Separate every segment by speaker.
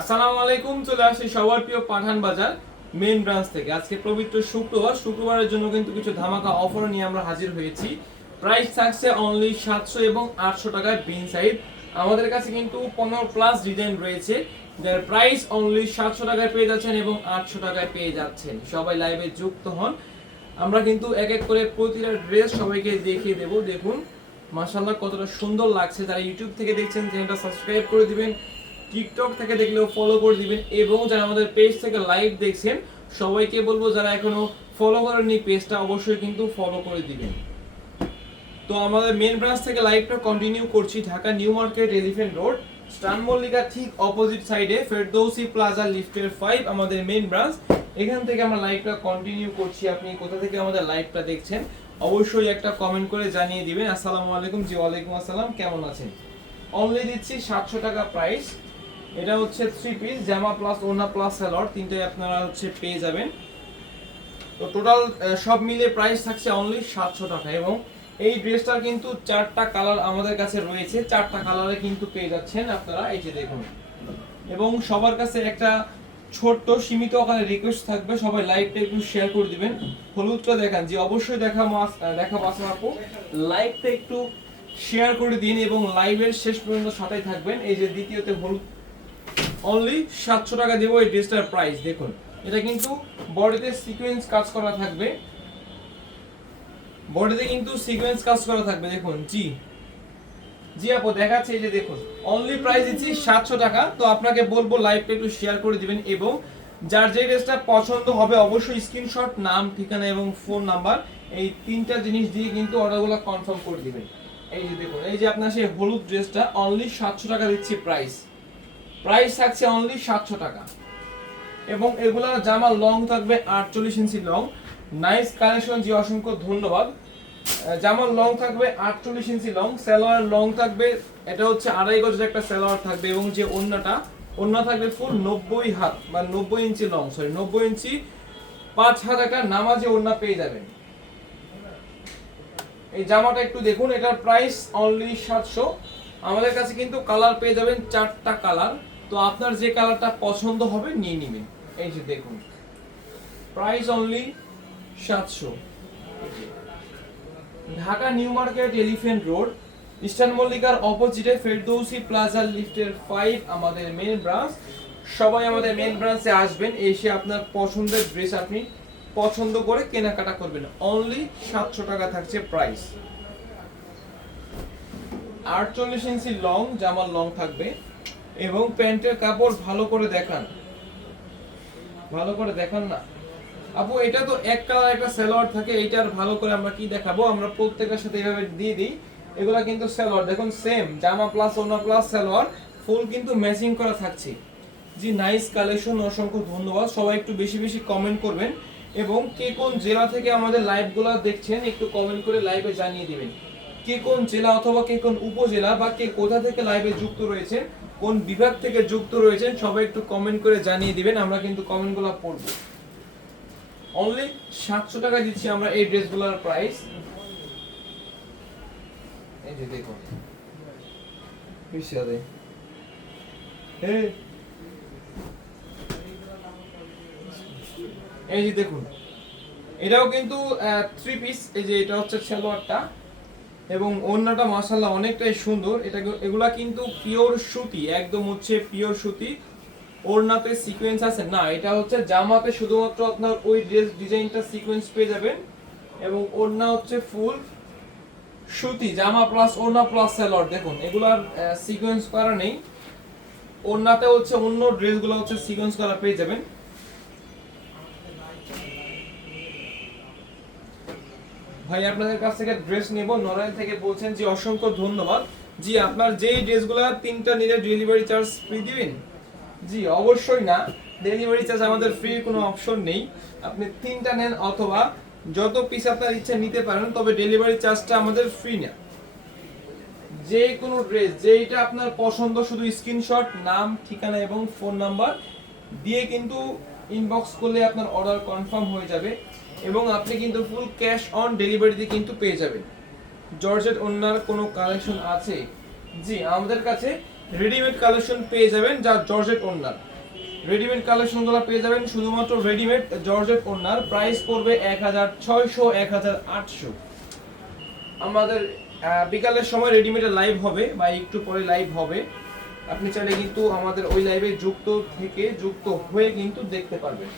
Speaker 1: আসসালামু আলাইকুম, চলে আসি সবার প্রিয় পাঠান বাজার মেইন ব্রাঞ্চ থেকে। আজকে পবিত্র শুক্রবার। শুক্রবারের জন্য কিন্তু কিছু ধামাকা অফার নিয়ে আমরা হাজির হয়েছি। প্রাইস থাকছে অনলি সাতশো এবং আটশো টাকায় বিন সাইড আমাদের কাছে কিন্তু পনেরো প্লাস ডিজাইন রয়েছে। যার প্রাইস অনলি সাতশো টাকায় পেয়ে যাচ্ছেন এবং আটশো টাকায় পেয়ে যাচ্ছেন। সবাই লাইভে যুক্ত হন। আমরা কিন্তু এক এক করে প্রতিটা ড্রেস সবাইকে দেখিয়ে দেব। দেখুন মাশাল্লাহ কতটা সুন্দর লাগছে। যারা ইউটিউব থেকে দেখছেন, চ্যানেলটা সাবস্ক্রাইব করে দিবেন। টিকটক থেকে দেখলেও ফলো করে দিবেন এবং যারা আমাদের পেজ থেকে লাইভ দেখছেন, সবাইকে বলব যারা এখনও ফলো করেননি পেজটা অবশ্যই কিন্তু ফলো করে দিবেন। তো আমাদের মেন ব্রাঞ্চ থেকে লাইভটা কন্টিনিউ করছি, Dhaka New Market Elephant Road Eastern Mallika ঠিক অপোজিট সাইডে ফেরদৌসি প্লাজা লিফটের ফাইভ আমাদের মেন ব্রাঞ্চ এখান থেকে আমরা লাইভটা কন্টিনিউ করছি, আপনি কোথা থেকে আমাদের লাইভটা দেখছেন, অবশ্যই একটা কমেন্ট করে জানিয়ে দিবেন। আসসালামু আলাইকুম জি, ওয়ালাইকুম আসসালাম, কেমন আছেন? অনলি দিচ্ছি সাতশো টাকা প্রাইস এটা হচ্ছে থ্রি পিস জামা প্লাস ওনা প্লাস স্যালর তিনটাই আপনারা হচ্ছে পেয়ে যাবেন। তো টোটাল সব মিলিয়ে প্রাইস থাকছে অনলি সাতশো টাকা এবং এই ড্রেসটার কিন্তু চারটা কালার আমাদের কাছে রয়েছে। চারটা কালারে কিন্তু পেয়ে যাচ্ছেন আপনারা, এই যে দেখুন। এবং সবার কাছে একটা ছোট্ট সীমিত আকারে রিকোয়েস্ট থাকবে, সবাই লাইভটা একটু শেয়ার করে দিবেন। হলুদটা দেখান যে অবশ্যই দেখা মাস দেখা পাশে আপু লাইভটা একটু শেয়ার করে দিন এবং লাইভের শেষ পর্যন্ত সাথেই থাকবেন। এই যে দ্বিতীয়তে হলুদ অনলি সাতশো টাকা দেবো এই ড্রেসটার প্রাইস দেখুন। এটা কিন্তু বডিতে সিকোয়েন্স কাজ করা থাকবে। বডিতে কিন্তু সিকোয়েন্স কাজ করা থাকবে, দেখুন, জি। জি আপু, দেখাচ্ছে এই যে দেখুন অনলি প্রাইস দিচ্ছি সাতশো টাকা। তো আপনাকে বলব লাইভটা একটু শেয়ার করে দিবেন এবং যার যে ড্রেসটা পছন্দ হবে অবশ্যই স্ক্রিনশট নাম, ঠিকানা এবং ফোন নাম্বার এই তিনটা জিনিস দিয়ে কিন্তু অর্ডারগুলো কনফার্ম করে দিবেন। এই যে দেখুন, এই যে আপনার সেই হলুদ ড্রেসটা অনলি সাতশো টাকা দিচ্ছি প্রাইস প্রাইস থাকছে অনলি সাতশো টাকা। এবং এগুলা জামা লং থাকবে আটচল্লিশ ইঞ্চি লং নাইস কালেকশন জি, অসংখ্য ধন্যবাদ। জামার লং থাকবে আটচল্লিশ ইঞ্চি লং সালোয়ার লং থাকবে, এটা হচ্ছে আড়াই গজের একটা সালোয়ার থাকবে এবং যে ওন্নাটা, ওন্না থাকবে ফুল নব্বই হাত বা নব্বই ইঞ্চি লং সরি নব্বই ইঞ্চি পাঁচ হাত একটা নামাজে ওন্না পেয়ে যাবেন। এই জামাটা একটু দেখুন, এটার প্রাইস অনলি সাতশো। আমাদের কাছে কিন্তু কালার পেয়ে যাবেন চারটা কালার তো আপনার যে কালারটা পছন্দ হবে, নিয়ে নেবেন। এই যে দেখুন। প্রাইস অনলি সাতশো। Dhaka New Market Elephant Road, Eastern মল্লিকার অপোজিটে ফেরদৌসি প্লাজা লিফটের ফাইভ আমাদের মেন ব্রাঞ্চ সবাই আমাদের মেন ব্রাঞ্চে আসবেন, এসে আপনার পছন্দের ড্রেস আপনি পছন্দ করে কেনাকাটা করবেন। অনলি সাতশো টাকা থাকছে প্রাইস আটচল্লিশ ইঞ্চি লং জামার লং থাকবে। এবং প্যান্টের কাপড় ভালো করে দেখান। ভালো করে দেখান না। আপু, এটা তো এক কালার একটা সালোয়ার থাকে, এইটার ভালো করে আমরা কি দেখাবো? আমরা প্রত্যেকের সাথে এইভাবে দিয়ে দিই। এগুলা কিন্তু সালোয়ার। দেখুন সেম জামা প্লাস ওনা প্লাস সালোয়ার ফুল কিন্তু ম্যাচিং করা থাকছে। জি নাইস কালেকশন অসংখ্য ধন্যবাদ। সবাই একটু বেশি বেশি কমেন্ট করবেন এবং কে কোন জেলা থেকে আমাদের লাইভগুলো দেখছেন, একটু কমেন্ট করে লাইভে জানিয়ে দিবেন। কে কোন জেলা অথবা কে কোন উপজেলা বা কে কোথা থেকে লাইভে যুক্ত রয়েছেন কোন বিভাগ থেকে যুক্ত রয়েছেন সবাই একটু কমেন্ট করে জানিয়ে দিবেন, আমরা কিন্তু কমেন্টগুলো পড়ব। অনলি সাতশো টাকা দিচ্ছি আমরা এই ড্রেসগুলোর প্রাইস এই যে দেখুন। এই যে দেখুন। এটাও কিন্তু থ্রি পিস এই যে এটা হচ্ছে সালোয়ারটা। এবং ওড়নাটা মাসাল্লাহ অনেকটাই সুন্দর। এটা এগুলা কিন্তু পিওর সুতি, একদম হচ্ছে পিওর সুতি। ওড়নাতে সিকোয়েন্স আছে? না, এটা হচ্ছে জামাতে শুধুমাত্র আপনার ওই ড্রেস ডিজাইনটা সিকোয়েন্স পেয়ে যাবেন। এবং ওড়না হচ্ছে ফুল সুতি, জামা প্লাস ওড়না প্লাস সালোয়ার দেখুন, এগুলার সিকোয়েন্স করা নেই। ওড়নাতে হচ্ছে অন্য ড্রেসগুলো হচ্ছে সিকোয়েন্স করা পেয়ে যাবেন। ভাই, আপনাদের কাছ থেকে ড্রেস নেব। নড়াইল থেকে বলছেন যে, অসংখ্য ধন্যবাদ। জি, আপনার যেই ড্রেসগুলো তিনটা নিলে ডেলিভারি চার্জ ফ্রি দিবেন? জি, অবশ্যই না। ডেলিভারি চার্জ আমাদের ফ্রি কোনো অপশন নেই। আপনি তিনটা নেন অথবা যত পিস আপনার ইচ্ছা নিতে পারেন, তবে ডেলিভারি চার্জটা আমাদের ফ্রি না যে কোনো ড্রেস যেইটা আপনার পছন্দ, শুধু স্ক্রিনশট নাম, ঠিকানা এবং ফোন নাম্বার দিয়ে কিন্তু ইনবক্স করলে আপনার অর্ডার কনফার্ম হয়ে যাবে। এবং আপনি কিন্তু ফুল ক্যাশ অন ডেলিভারিতে কিন্তু পেয়ে যাবেন। জর্জেট অন্যার কোনো কালেকশন আছে? জি, আমাদের কাছে রেডিমেড কালেকশন পেয়ে যাবেন যা জর্জেট ওনার। রেডিমেড কালেকশনগুলো পেয়ে যাবেন শুধুমাত্র রেডিমেড জর্জেট ওনার। প্রাইস পড়বে এক হাজার ছয়শো, এক হাজার আটশো। আমাদের বিকালের সময় রেডিমেডের লাইভ হবে বা একটু পরে লাইভ হবে। আপনি চাইলে কিন্তু আমাদের ওই লাইভে যুক্ত থেকে যুক্ত হয়ে কিন্তু দেখতে পারবেন।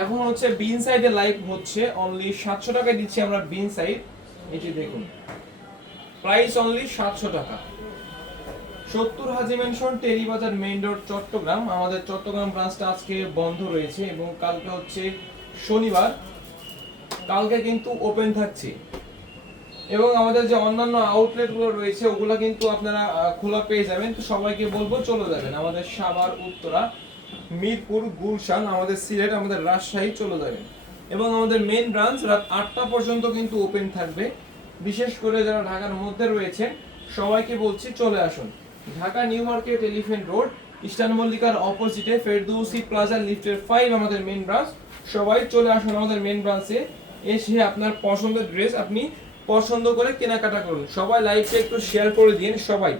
Speaker 1: এখন হচ্ছে বিন সাইডের লাইভ হচ্ছে অনলি সাতশো টাকা দিচ্ছি আমরা বিন সাইড এটি দেখুন। প্রাইস অনলি সাতশো টাকা। সত্তর হাজি মেনশন টেরি বাজার মেইন রোড চট্টগ্রাম। আমাদের চট্টগ্রাম ব্রাঞ্চটা আজকে বন্ধ রয়েছে এবং কালকে হচ্ছে শনিবার। কালকে কিন্তু ওপেন থাকছে। এবং আমাদের যে অন্যান্য আউটলেটগুলো রয়েছে, ওগুলো কিন্তু আপনারা খোলা পেয়ে যাবেন। তো সবাইকে বলব, চলে যাবেন। আমাদের সাভার, উত্তরা মিরপুর, গুলশান, আমাদের সিলেট, আমাদের রাজশাহী চলে যাবেন এবং আমাদের মেইন ব্রাঞ্চ রাত আটটা পর্যন্ত কিন্তু ওপেন থাকবে। বিশেষ করে যারা ঢাকার মধ্যে রয়েছে সবাইকে বলছি চলে আসুন। Dhaka New Market Elephant Road, Eastern মল্লিকার অপোজিটে ফেরদৌসি প্লাজা লিফটের ফাইভ আমাদের মেন ব্রাঞ্চ সবাই চলে আসুন আমাদের মেন ব্রাঞ্চে এসে আপনার পছন্দের ড্রেস আপনি পছন্দ করে কেনাকাটা করুন। সবাই লাইভটা একটু শেয়ার করে দিন, সবাই।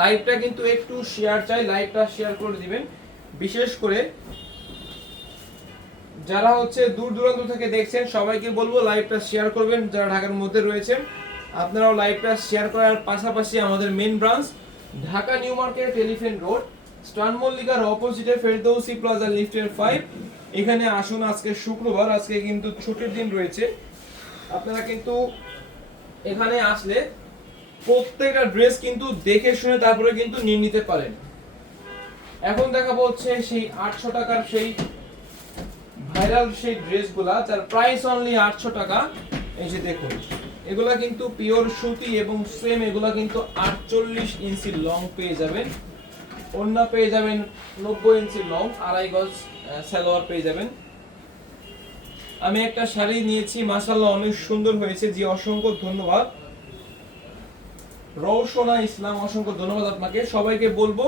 Speaker 1: লাইভটা কিন্তু একটু শেয়ার চাই লাইভটা শেয়ার করে দিবেন। বিশেষ করে যারা হচ্ছে দূর দূরান্ত থেকে দেখছেন, সবাইকে বলব লাইভটা শেয়ার করবেন যারা ঢাকার মধ্যে রয়েছেন। আপনারাও লাইভটা শেয়ার করার পাশাপাশি আমাদের main branch Dhaka New Market Elephant Road Eastern মল্লিকার অপোজিটে ফেরদৌসি প্লাজা লিফটের ফাইভ এখানে আসুন আজকে শুক্রবার, আজকে কিন্তু ছুটির দিন রয়েছে। আপনারা কিন্তু এখানে আসলে প্রত্যেকটা ড্রেস কিন্তু দেখে শুনে তারপরে কিন্তু নিয়ে নিতে পারেন। এখন দেখাবো হচ্ছে সেই আটশো টাকার সেই ভাইরাল সেই ড্রেসগুলা, যার প্রাইস অনলি আটশো টাকা। এই যে দেখুন, এগুলা কিন্তু পিওর সুতি এবং সেম এগুলা কিন্তু আটচল্লিশ ইঞ্চি লং পেয়ে যাবেন। ওন্না পেয়ে যাবেন নব্বই ইঞ্চি লং আড়াই গজ সালোয়ার পেয়ে যাবেন। আমি একটা শাড়ি নিয়েছি মাসাল্লাহ অনেক সুন্দর হয়েছে, জি, অসংখ্য ধন্যবাদ। রৌশনা ইসলাম, অসংখ্য ধন্যবাদ আপনাকে। সবাইকে বলব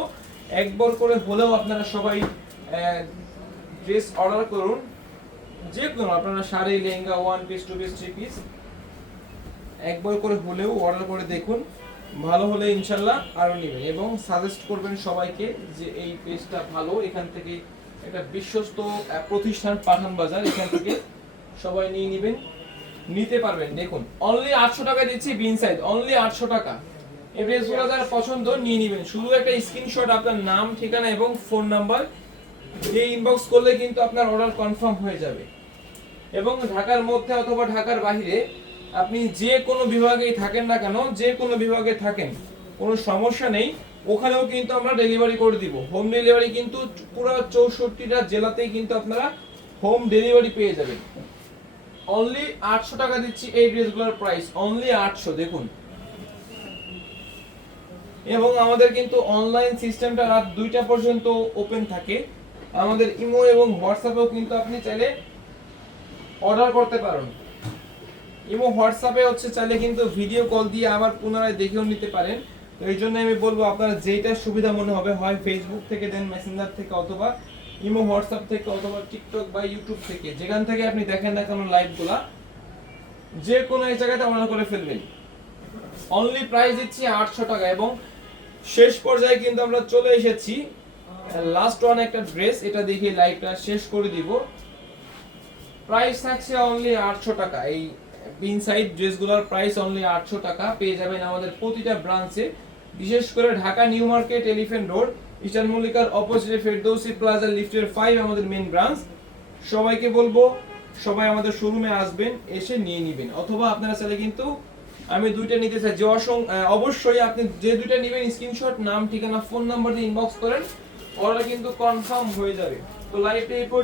Speaker 1: একবার করে হলেও আপনারা সবাই ড্রেস অর্ডার করুন। যে কোনো, আপনারা sari, lehenga one piece two piece three piece একবার করে হলেও অর্ডার করে দেখুন। ভালো হলে ইনশাল্লাহ আরও নেবেন এবং সাজেস্ট করবেন সবাইকে যে এই পেজটা ভালো। এখান থেকে একটা বিশ্বস্ত প্রতিষ্ঠান পাঠান বাজার, এখান থেকে সবাই নিয়ে নেবেন। নিতে পারবেন। দেখুন অনলি আটশো টাকা দিচ্ছি বিন সাইজ অনলি আটশো টাকা। এই ড্রেসগুলো যার পছন্দ, নিয়ে নেবেন। শুধু একটা স্ক্রিনশট আপনার নাম, ঠিকানা এবং ফোন নাম্বার দিয়ে ইনবক্স করলে কিন্তু আপনার অর্ডার কনফার্ম হয়ে যাবে। এবং ঢাকার মধ্যে অথবা ঢাকার বাইরে আপনি যে কোনো বিভাগেই থাকেন না কেন, যে কোনো বিভাগে থাকেন, কোনো সমস্যা নেই, ওখানেও কিন্তু আমরা ডেলিভারি করে দিব। হোম ডেলিভারি কিন্তু পুরো চৌষট্টিটা জেলাতেই কিন্তু আপনারা হোম ডেলিভারি পেয়ে যাবেন। অনলি আটশো টাকা দিচ্ছি এই ড্রেসগুলোর প্রাইস অনলি আটশো, দেখুন। এবং আমাদের কিন্তু অনলাইন সিস্টেমটা রাত দুইটা পর্যন্ত ওপেন থাকে। আমাদের ইমো এবং হোয়াটসঅ্যাপেও কিন্তু আপনি চাইলে অর্ডার করতে পারেন। ইমো, হোয়াটসঅ্যাপে হচ্ছে চাইলে কিন্তু ভিডিও কল দিয়ে আবার পুনরায় দেখেও নিতে পারেন। তো এই জন্য আমি বলব আপনারা যেটা সুবিধা মনে হবে, হয় ফেসবুক থেকে দেন মেসেঞ্জার থেকে অথবা ইমো, হোয়াটসঅ্যাপ থেকে অথবা টিকটক বা ইউটিউব থেকে, যেখান থেকে আপনি দেখেন না কেন লাইভগুলা যে কোনো এই জায়গাতে অর্ডার করে ফেলবেন। অনলি প্রাইস দিচ্ছি আটশো টাকা এবং শেষ পর্যায়ে কিন্তু আমরা চলে এসেছি। লাস্ট ওয়ান একটা ড্রেস এটা দেখে লাইভটা শেষ করে দিব। প্রাইস থাকছে অনলি আটশো টাকা। এই পিন সাইড ড্রেসগুলোর প্রাইস অনলি আটশো টাকা। পেয়ে যাবেন আমাদের প্রতিটা ব্রাঞ্চে বিশেষ করে Dhaka New Market Elephant Road, Eastern মল্লিকার অপোজিটে ফেরদৌসি প্লাজা লিফটের ফাইভ আমাদের মেন ব্রাঞ্চ সবাইকে বলব, সবাই আমাদের শোরুমে আসবেন, এসে নিয়ে নেবেন। অথবা আপনারা চাইলে কিন্তু আমি দুইটা নিতে চাই। যে অবশ্যই আপনি যে দুইটা নেবেন স্ক্রিনশট নাম, ঠিকানা ফোন নাম্বার দিয়ে ইনবক্স করেন, ওরা কিন্তু কনফার্ম হয়ে যাবে। তো লাইভটা এই